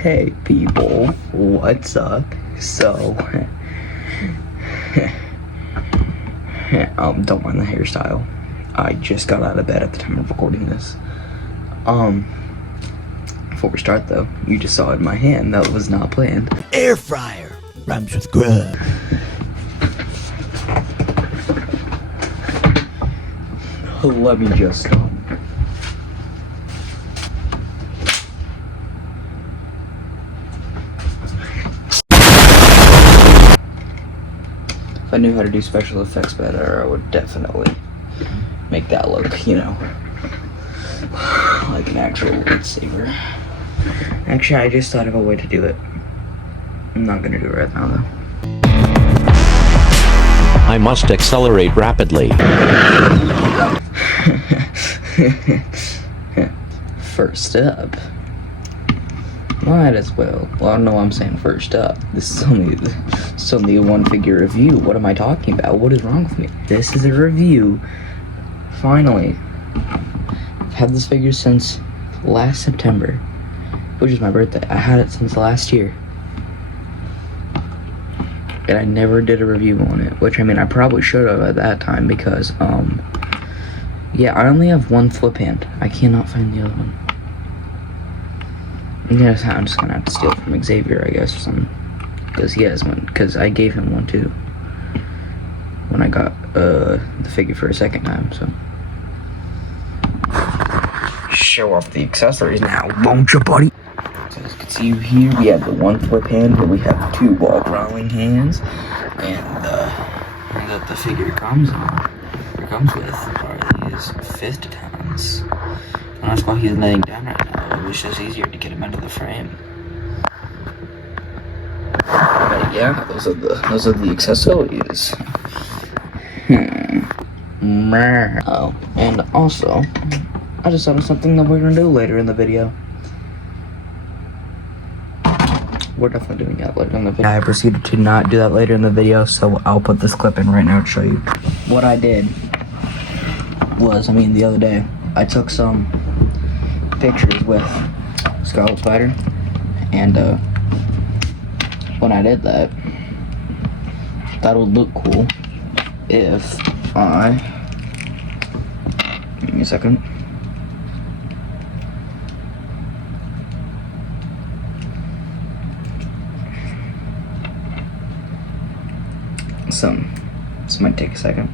Hey people, what's up? So, don't mind the hairstyle. I just got out of bed at the time of recording this. Before we start though, you just saw it in my hand, that was not planned. Air fryer rhymes with grub. Let me just stop. If I knew how to do special effects better, I would definitely make that look, you know, like an actual lightsaber. Actually, I just thought of a way to do it. I'm not gonna do it right now, though. I must accelerate rapidly. First up. Might as well. Well, I don't know why I'm saying first up. This is only a one-figure review. What am I talking about? What is wrong with me? This is a review. Finally. I've had this figure since last September, which is my birthday. I had it since last year. And I never did a review on it, which, I mean, I probably should have at that time because, yeah, I only have one flip hand. I cannot find the other one. Yes, I'm just gonna have to steal from Xavier, I guess, or something. Because he has one, because I gave him one too. When I got, the figure for a second time, so. Show off the accessories now, won't you, buddy? So as you can see here, we have the one flip hand, but we have two wall crawling hands. And, that the figure comes with are these fist towns. And that's why he's laying down right now. It was just easier to get him out of the frame. But yeah, those are the accessories. Oh, and also, I just thought of something that we're gonna do later in the video. We're definitely doing that later in the video. I proceeded to not do that later in the video, so I'll put this clip in right now to show you. What I did was, the other day, I took some pictures with Scarlet Spider, and when I did that, I thought it would look cool if I, give me a second, this might take a second.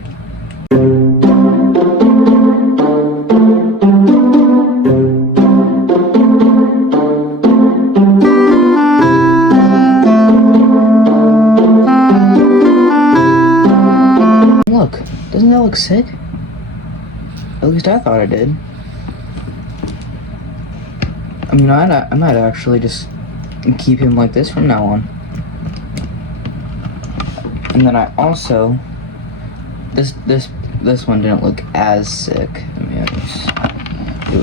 Look, doesn't that look sick? At least I thought it did. I might actually just keep him like this from now on. And then I also, this one didn't look as sick.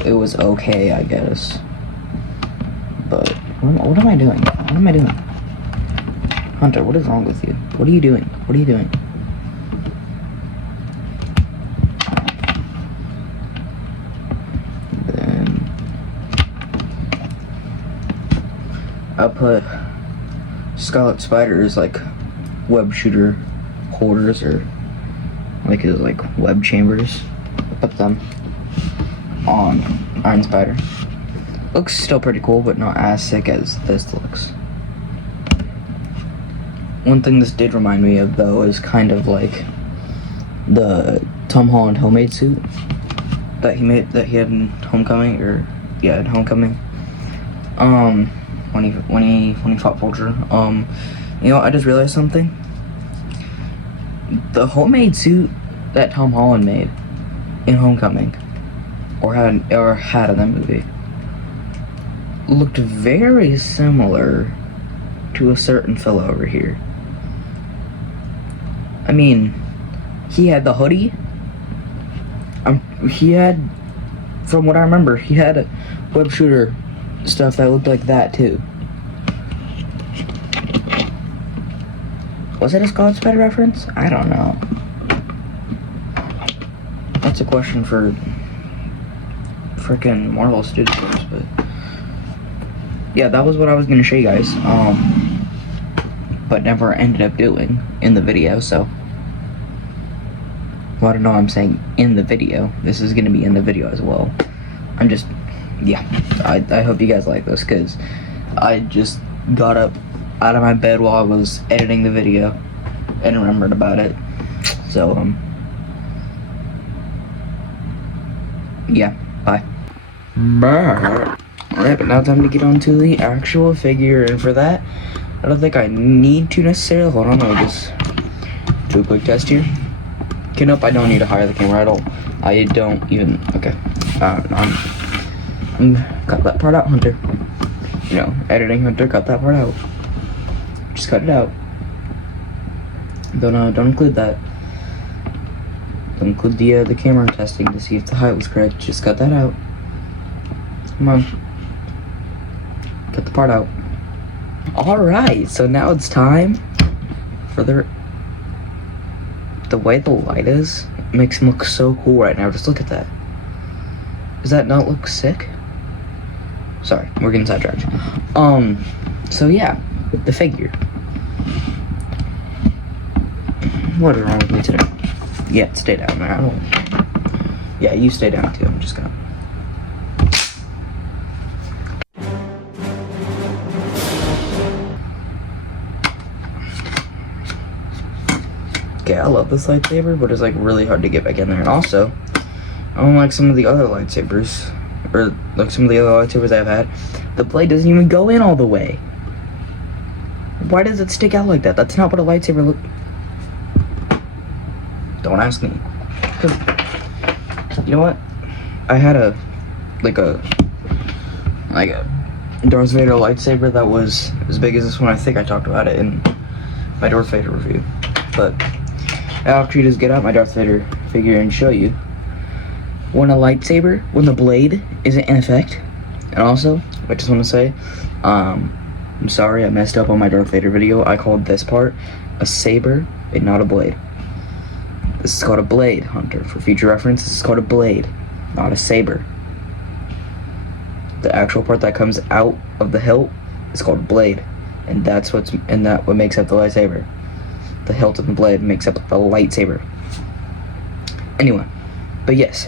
It was okay, I guess. But what am I doing? What am I doing? Hunter, what is wrong with you? What are you doing? What are you doing? Then I put Scarlet Spider's like web shooter holders, or like his web chambers. I put them on Iron Spider. Looks still pretty cool, but not as sick as this looks. One thing this did remind me of, though, is kind of like the Tom Holland homemade suit that he had in Homecoming, in Homecoming. When he fought Vulture. You know, I just realized something. The homemade suit that Tom Holland made in Homecoming, or had in that movie, looked very similar to a certain fella over here. He had the hoodie. From what I remember, he had web shooter stuff that looked like that too. Was it a Scarlet Spider reference? I don't know. That's a question for frickin' Marvel Studios, but yeah, that was what I was gonna show you guys. But never ended up doing in the video. So, well, I don't know. I'm saying in the video. This is gonna be in the video as well. I'm just, yeah. I hope you guys like this because I just got up out of my bed while I was editing the video and remembered about it. So, yeah, bye. Alright, but now time to get on to the actual figure, and for that, I don't think I need to necessarily, hold on, I'll just do a quick test here. Okay, nope, I don't need to hire the camera at all. I don't even, okay, I'm cut that part out, Hunter. You know, editing, Hunter, cut that part out. Just cut it out. Don't include that. Don't include the camera testing to see if the height was correct. Just cut that out. Come on. Cut the part out. Alright, so now it's time for the way the light is makes him look so cool right now. Just look at that. Does that not look sick? Sorry, we're getting sidetracked. So yeah, the figure. What is wrong with me today? Yeah, stay down there. I don't. Yeah, you stay down too. I'm just gonna. Okay, I love this lightsaber, but it's like really hard to get back in there. And also, unlike some of the other lightsabers, or like some of the other lightsabers I've had, the blade doesn't even go in all the way. Why does it stick out like that? That's not what a lightsaber look. Don't ask me. You know what? I had a Darth Vader lightsaber that was as big as this one. I think I talked about it in my Darth Vader review. But I'll actually just get out my Darth Vader figure and show you. When a lightsaber, when the blade isn't in effect, and also, I just want to say, I'm sorry I messed up on my Darth Vader video. I called this part a saber and not a blade. This is called a blade, Hunter. For future reference, this is called a blade, not a saber. The actual part that comes out of the hilt is called a blade, and that's what makes up the lightsaber. The hilt and the blade makes up the lightsaber. Anyway, but yes,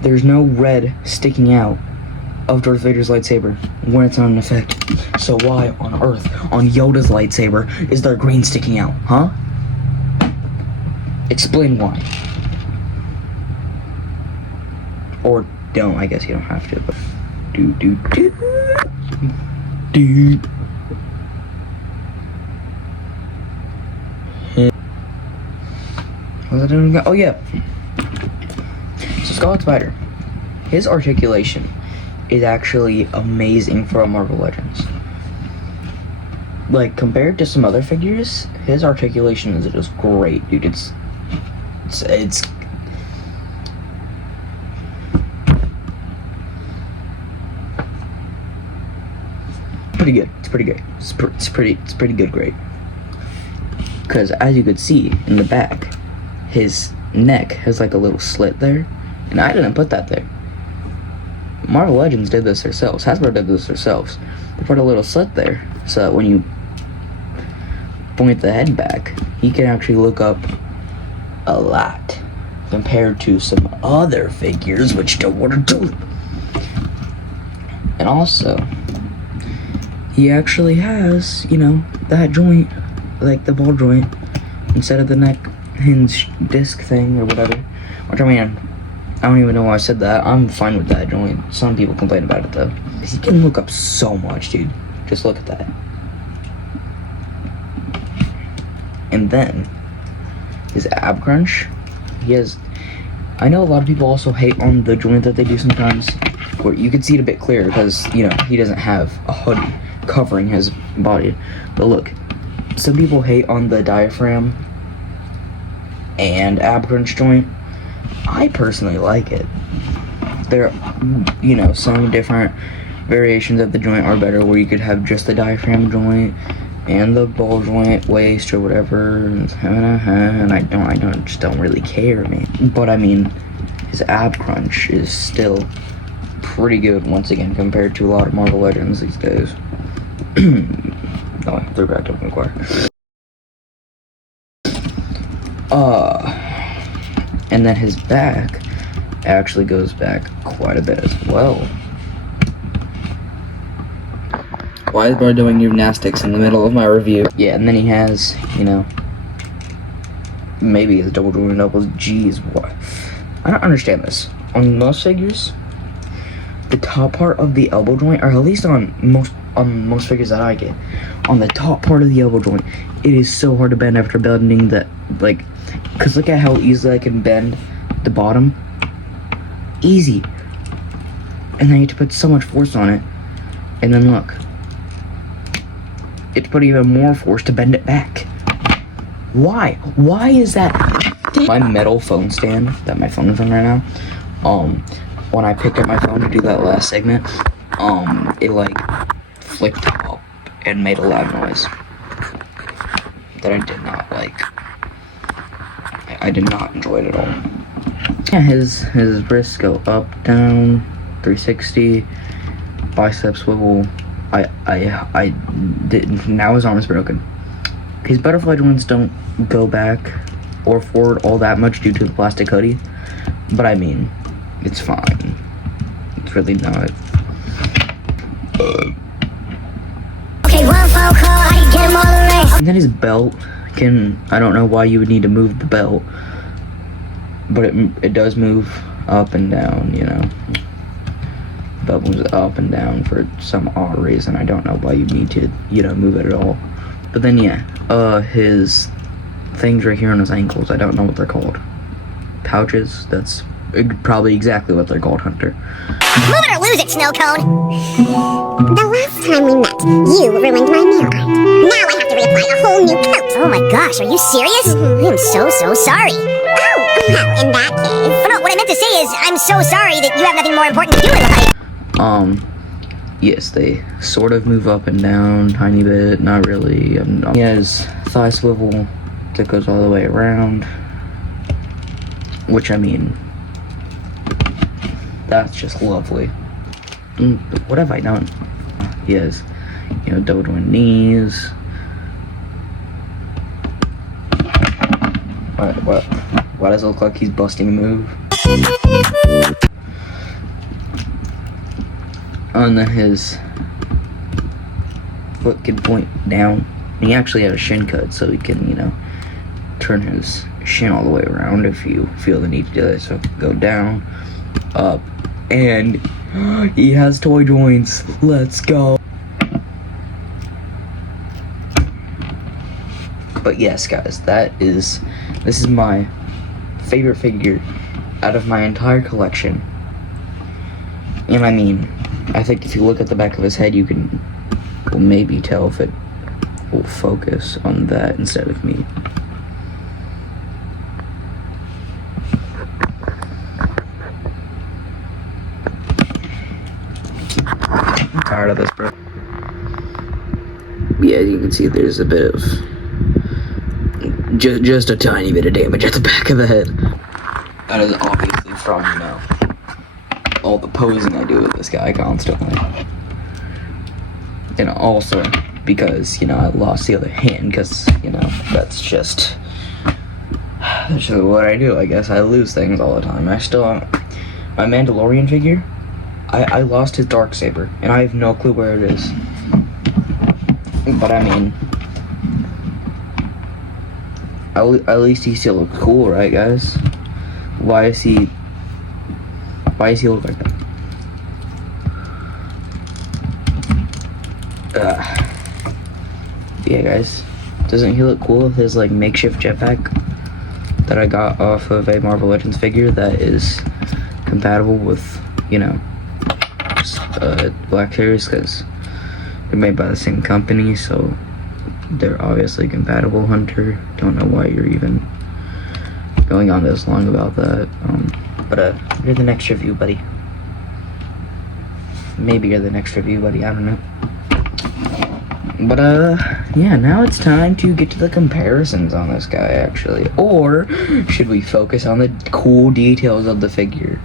there's no red sticking out of Darth Vader's lightsaber when it's not in effect. So why on earth, on Yoda's lightsaber, is there green sticking out, huh? Explain why. Or don't, I guess you don't have to, but do. What was I doing? Oh yeah. So Scarlet Spider, his articulation is actually amazing for a Marvel Legends. Like compared to some other figures, his articulation is just great, dude. It's pretty good. It's pretty good. It's pretty good. Great. Because as you could see in the back, his neck has like a little slit there, and I didn't put that there. Marvel Legends did this themselves. Hasbro did this themselves. They put a little slit there so that when you point the head back, he can actually look up a lot compared to some other figures which don't want to do it. And also, he actually has, you know, that joint, like the ball joint, instead of the neck hinge disc thing or whatever. Which I mean, I don't even know why I said that. I'm fine with that joint. Some people complain about it though. He can look up so much, dude. Just look at that. And then his ab crunch, he has. I know a lot of people also hate on the joint that they do sometimes, where you can see it a bit clearer because, you know, he doesn't have a hoodie covering his body. But look, some people hate on the diaphragm and ab crunch joint. I personally like it. There, you know, some different variations of the joint are better, where you could have just the diaphragm joint and the ball joint, waist, or whatever. And I don't really care, man. But I mean, his ab crunch is still pretty good once again compared to a lot of Marvel Legends these days. Oh, I threw back up in the choir. And then his back actually goes back quite a bit as well. Why is Bro doing gymnastics in the middle of my review? Yeah, and then he has, you know, maybe his double jointed elbows. Jeez, what? I don't understand this. On most figures, the top part of the elbow joint, or at least on most figures that I get, on the top part of the elbow joint, it is so hard to bend after bending that, like, cause look at how easily I can bend the bottom. Easy. And then you have to put so much force on it, and then look, it's put even more force to bend it back. Why? Why is that? My metal phone stand that my phone is on right now, when I picked up my phone to do that last segment, it like flicked up and made a loud noise that I did not like. I did not enjoy it at all. Yeah, his wrists go up, down, 360, bicep swivel. I did. Now his arm is broken. His butterfly joints don't go back or forward all that much due to the plastic hoodie, but I mean, it's fine. It's really not. Okay, one phone call, I can get him all the way. And then his belt can, I don't know why you would need to move the belt, but it does move up and down, you know. Belt moves up and down for some odd reason. I don't know why you need to, you know, move it at all. But then yeah, his things right here on his ankles, I don't know what they're called. Pouches, that's probably exactly what they're called, Hunter. Move it or lose it, snow cone. The last time we met, you ruined my nail art. Now I have to reapply a whole new coat. Oh my gosh, are you serious? I am so sorry. Oh, well, in that case. Oh, no, what I meant to say is, I'm so sorry that you have nothing more important to do in life. Yes, they sort of move up and down, tiny bit, not really. He has thigh swivel that goes all the way around, which I mean, that's just lovely. What have I done? He has, you know, double joint knees. Why does it look like he's busting a move? And then his foot can point down. He actually has a shin cut, so he can, you know, turn his shin all the way around if you feel the need to do that. So go down, up, and he has toy joints. Let's go. But yes, guys, this is my favorite figure out of my entire collection. And I mean, I think if you look at the back of his head, you can maybe tell if it will focus on that instead of me. I'm tired of this, bro. Yeah, as you can see, there's a bit of just a tiny bit of damage at the back of the head. That is obviously from, you know, all the posing I do with this guy constantly. And also because, you know, I lost the other hand because, you know, that's just what I do, I guess. I lose things all the time. I still my Mandalorian figure, I lost his Darksaber, and I have no clue where it is. But I mean, at least he still looks cool, right, guys? Why does he look like that? Yeah, guys, doesn't he look cool with his like makeshift jetpack that I got off of a Marvel Legends figure that is compatible with, you know, Black Series, because they're made by the same company, so they're obviously compatible, Hunter. Don't know why you're even going on this long about that. But you're the next review, buddy. Maybe you're the next review, buddy. I don't know. But yeah, now it's time to get to the comparisons on this guy, actually. Or should we focus on the cool details of the figure?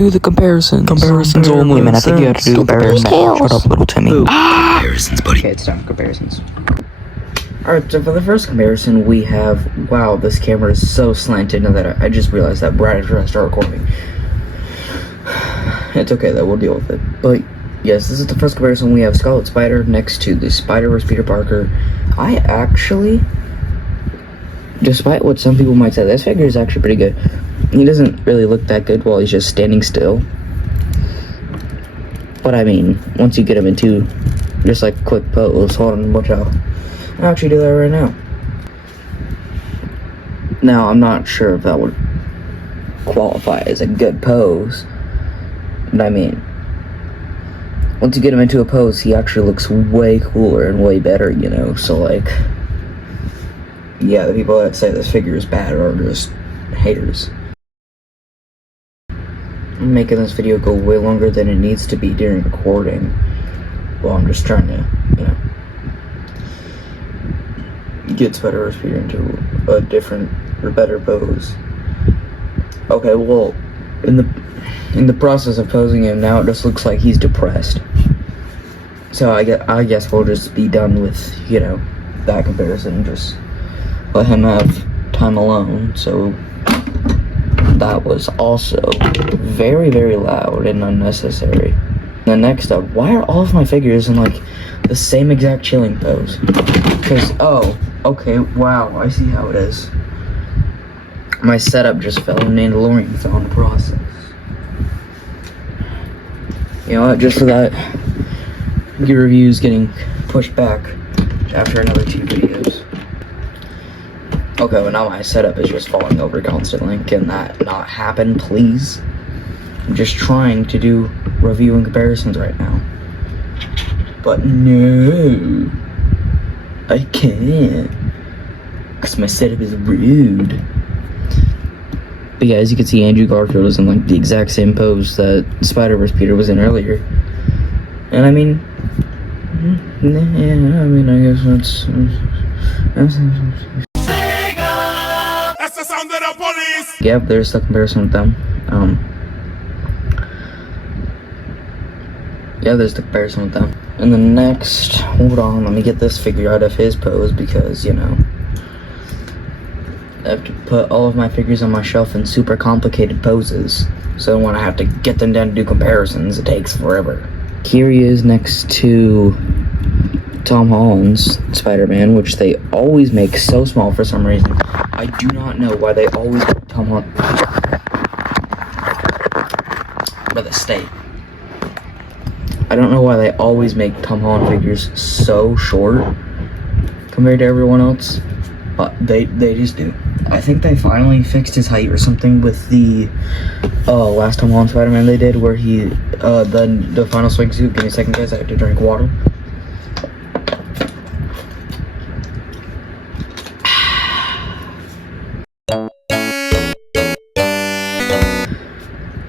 do the comparisons. Comparisons only. Wait a minute, I think you have to do comparisons. Shut up, little Timmy. Comparisons, buddy. Okay, it's time for comparisons. Alright, so for the first comparison, we have... Wow, this camera is so slanted now that I just realized that right after I start recording. It's okay, though. We'll deal with it. But, yes, this is the first comparison. We have Scarlet Spider next to the Spider-Verse Peter Parker. I actually... Despite what some people might say, this figure is actually pretty good. He doesn't really look that good while he's just standing still. But I mean, once you get him into just like quick pose, hold on, watch out. I'll actually do that right now. Now, I'm not sure if that would qualify as a good pose. But I mean, once you get him into a pose, he actually looks way cooler and way better, you know? So like... Yeah, the people that say this figure is bad are just haters. I'm making this video go way longer than it needs to be during recording. Well, I'm just trying to, you know, get Spider-Verse Peter into a different or better pose. Okay, well, in the process of posing him now, it just looks like he's depressed. So I guess we'll just be done with, you know, that comparison. Just let him have time alone. So that was also very, very loud and unnecessary. Then next up, why are all of my figures in like the same exact chilling pose? Because, oh, okay, wow, I see how it is. My setup just fell and Mandalorian fell in the process. You know what, just for that, your review's getting pushed back after another 2 videos. Okay, well now my setup is just falling over constantly. Can that not happen, please? I'm just trying to do review and comparisons right now. But no, I can't. Because my setup is rude. But yeah, as you can see, Andrew Garfield is in like the exact same pose that Spider-Verse Peter was in earlier. And I mean, yeah, I mean, I guess that's the sound of the police! Yep, there's the comparison with them. Yeah, there's the comparison with them. And the next, hold on, let me get this figure out of his pose because, you know, I have to put all of my figures on my shelf in super complicated poses. So when I have to get them down to do comparisons, it takes forever. Here he is next to Tom Holland's Spider-Man, which they always make so small for some reason. I do not know why they always put Tom Holland by the state. I don't know why they always make Tom Holland figures so short compared to everyone else, but they just do. I think they finally fixed his height or something with the last Tom Holland Spider-Man they did, where he the final swimsuit. Give me a second, guys. I have to drink water.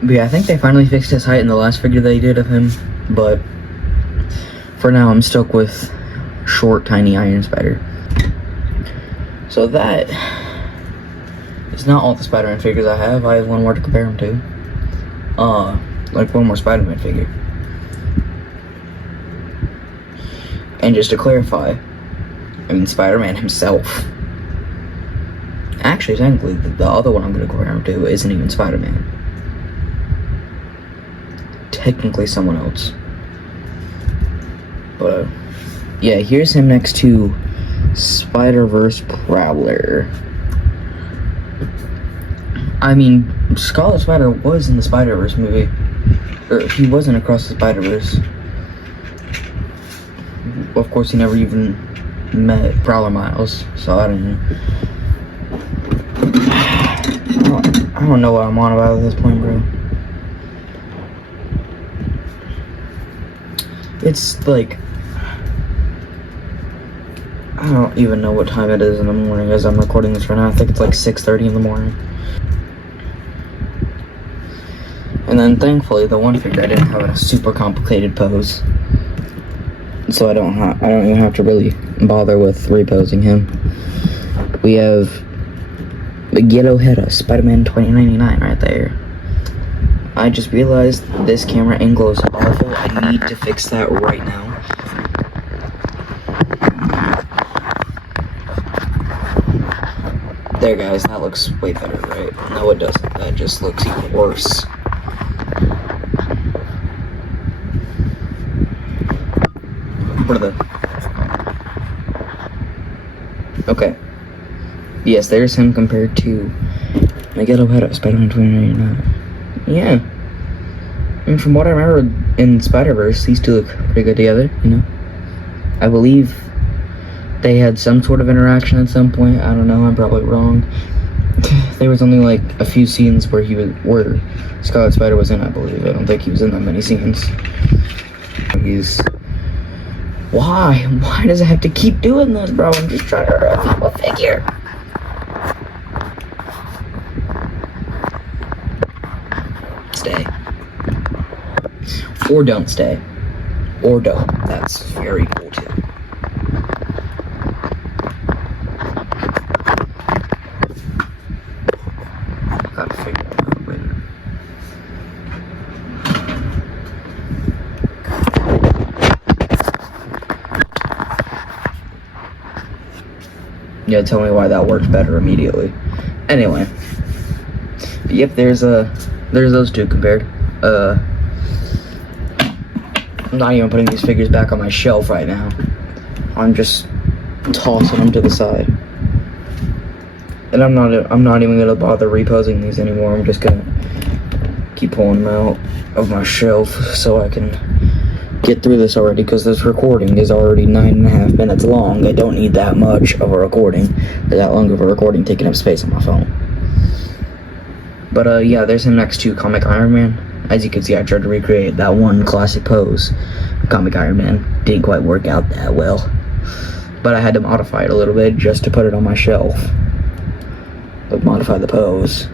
But yeah, I think they finally fixed his height in the last figure they did of him, but for now I'm stuck with short, tiny Iron Spider. So that is not all the Spider-Man figures I have. I have one more to compare them to. Like one more Spider-Man figure. And just to clarify, I mean Spider-Man himself. Actually, technically, the other one I'm going to compare him to isn't even Spider-Man. Technically someone else. But yeah, here's him next to Spider-Verse Prowler. I mean, Scarlet Spider was in the Spider-Verse movie. Or he wasn't Across the Spider-Verse. Of course, he never even met Prowler Miles, so I don't know. I don't know what I'm on about at this point, bro. It's like, I don't even know what time it is in the morning as I'm recording this right now. I think it's like 6:30 in the morning. And then thankfully the one figure I didn't have a super complicated pose. So I don't even have to really bother with reposing him. We have the Ghetto Head of Spider-Man 2099 right there. I just realized this camera angle is awful. I need to fix that right now. There, guys, that looks way better, right? No, it doesn't. That just looks even worse. What are the... Okay. Yes, there's him compared to my ghetto head of Spider-Man 2099. Yeah. And from what I remember in Spider-Verse, these two look pretty good together, you know? I believe they had some sort of interaction at some point. I don't know, I'm probably wrong. There was only like a few scenes where where Scarlet Spider was in, I believe. I don't think he was in that many scenes. Why? Why does it have to keep doing this, bro? I'm just trying to wrap up a figure. Stay. Or don't stay. Or don't. That's very cool too. Gotta figure it out later. Yeah, tell me why that works better immediately. Anyway. But yep, there's those two compared. I'm not even putting these figures back on my shelf right now. I'm just tossing them to the side. And I'm not even gonna bother reposing these anymore. I'm just gonna keep pulling them out of my shelf so I can get through this already, because this recording is already 9.5 minutes long. I don't need that much of a recording, or that long of a recording taking up space on my phone. But yeah, there's him next to Comic Iron Man. As you can see, I tried to recreate that one classic pose. Comic Iron Man didn't quite work out that well, but I had to modify it a little bit just to put it on my shelf. Like, modify the pose.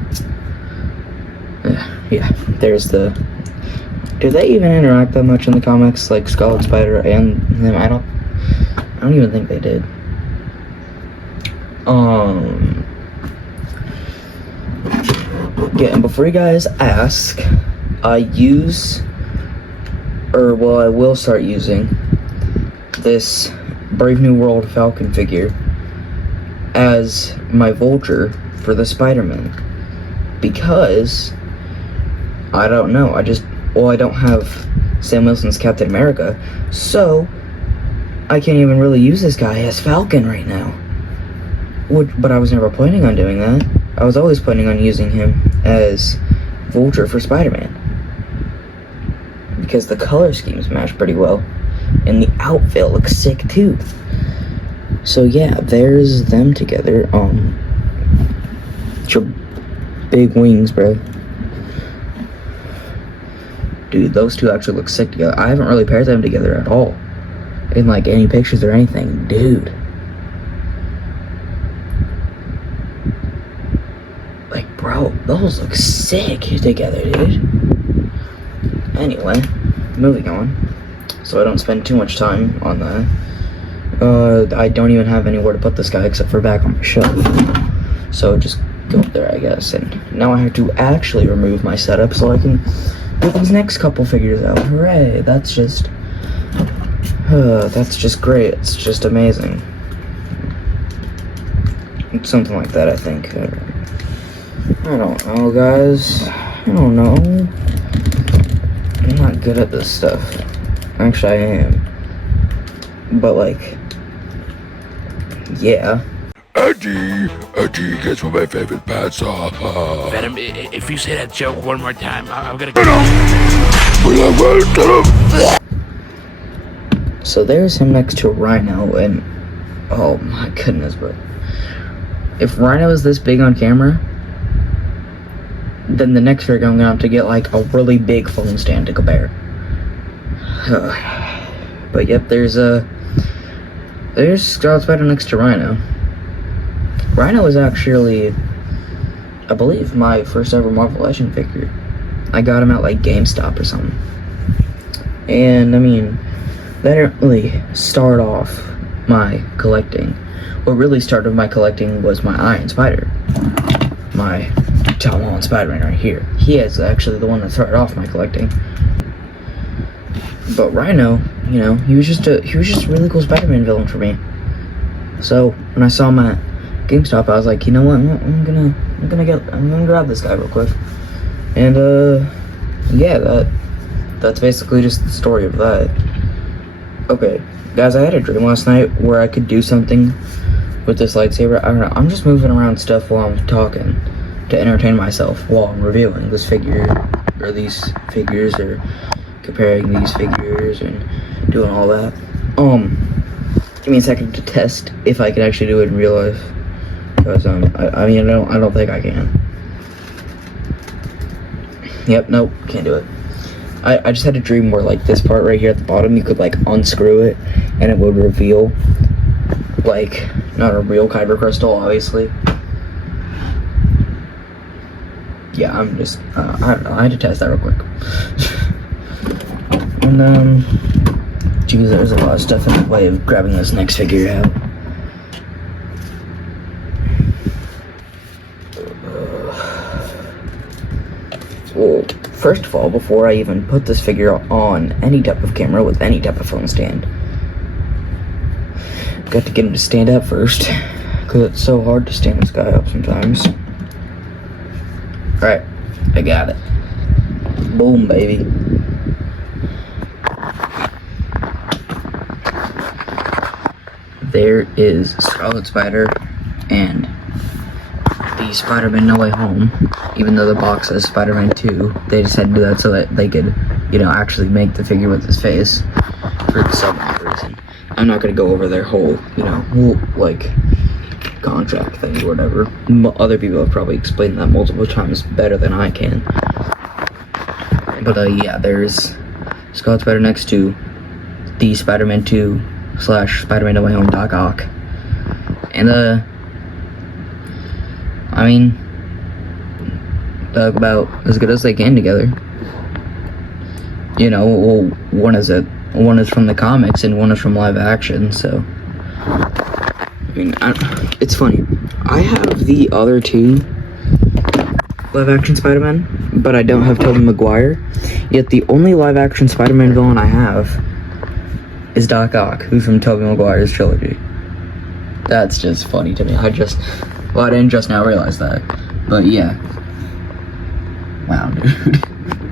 Yeah, there's the... Do they even interact that much in the comics, like Scarlet Spider and him? I don't even think they did. Yeah, and before you guys ask, I will start using this Brave New World Falcon figure as my Vulture for the Spider-Man, because I don't know, I don't have Sam Wilson's Captain America, so I can't even really use this guy as Falcon right now. But I was never planning on doing that. I was always planning on using him as Vulture for Spider-Man, because the color schemes match pretty well, and the outfit looks sick too. So yeah, there's them together. It's your big wings, bro. Dude, those two actually look sick together. I haven't really paired them together at all in like any pictures or anything, dude. Like, bro, those look sick together, dude. Anyway, moving on, so I don't spend too much time on that. I don't even have anywhere to put this guy except for back on my shelf, so just go up there, I guess. And now I have to actually remove my setup so I can get these next couple figures out. Hooray! That's just great. It's just amazing. Something like that, I think. I don't know, guys. I don't know. I'm not good at this stuff. Actually, I am. But, like, yeah. Eddie, guess what my favorite parts are? Venom, if you say that joke one more time, I'm gonna... So there's him next to Rhino, and oh my goodness, bro. If Rhino is this big on camera, then the next figure I'm gonna have to get like a really big phone stand to compare. But yep, there's Scarlet Spider next to Rhino. Rhino is actually, I believe, my first ever Marvel Legend figure. I got him at like GameStop or something. And I mean, that didn't really start off my collecting. What really started my collecting was my Iron Spider. My Tom Holland Spider-Man right here. He is actually the one that started off my collecting. But Rhino, you know, he was just a really cool Spider-Man villain for me. So when I saw him at GameStop, I was like, you know what, I'm gonna grab this guy real quick. And yeah, that's basically just the story of that. Okay, guys, I had a dream last night where I could do something with this lightsaber. I don't know, I'm just moving around stuff while I'm talking to entertain myself while I'm reviewing this figure, or these figures, or comparing these figures and doing all that. Give me a second to test if I can actually do it in real life, because I mean, I don't think I can. Yep, nope, can't do it. I just had a dream where, like, this part right here at the bottom, you could, like, unscrew it and it would reveal, like, not a real kyber crystal, obviously. Yeah, I'm just I don't know, I had to test that real quick. And geez, there's a lot of stuff in the way of grabbing this next figure out. Well, first of all, before I even put this figure on any type of camera with any type of phone stand, got to get him to stand up first, because it's so hard to stand this guy up sometimes. Alright, I got it. Boom, baby. There is Scarlet Spider and the Spider-Man No Way Home. Even though the box says Spider-Man 2, they just had to do that so that they could, you know, actually make the figure with his face for some reason. I'm not gonna go over their whole, you know, like, contract thing or whatever. Other people have probably explained that multiple times better than I can. But yeah, there's Scarlet Spider next to the Spider-Man 2 / Spider-Man No Way Home Doc Ock. And I mean, about as good as they can together. You know, well, one is from the comics and one is from live action, so I mean, it's funny. I have the other two live action Spider-Man, but I don't have Tobey Maguire. Yet the only live action Spider-Man villain I have is Doc Ock, who's from Tobey Maguire's trilogy. That's just funny to me. I didn't just now realize that. But yeah. Wow, dude.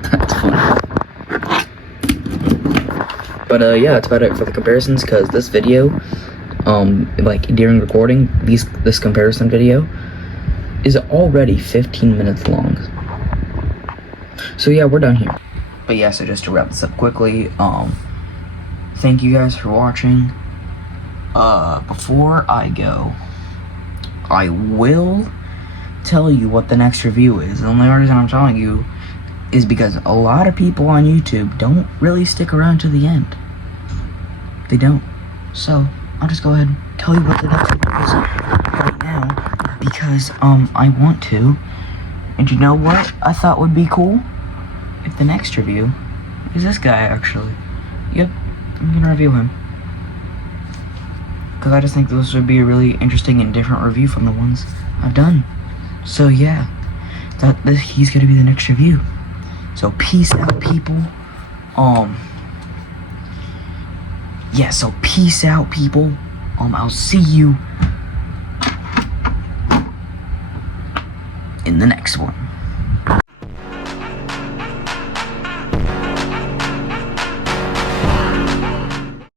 That's funny. But yeah, that's about it for the comparisons, because this video, like during recording, this comparison video is already 15 minutes long. So yeah, we're done here. But yeah, so just to wrap this up quickly, thank you guys for watching. Before I go, I will tell you what the next review is. The only reason I'm telling you is because a lot of people on YouTube don't really stick around to the end. They don't. So I'll just go ahead and tell you what the next review is right now, because I want to. And you know what I thought would be cool? If the next review is this guy, actually. Yep, I'm gonna review him, because I just think this would be a really interesting and different review from the ones I've done. So yeah, he's gonna be the next review. So peace out, people. Yeah, so peace out, people. I'll see you in the next one.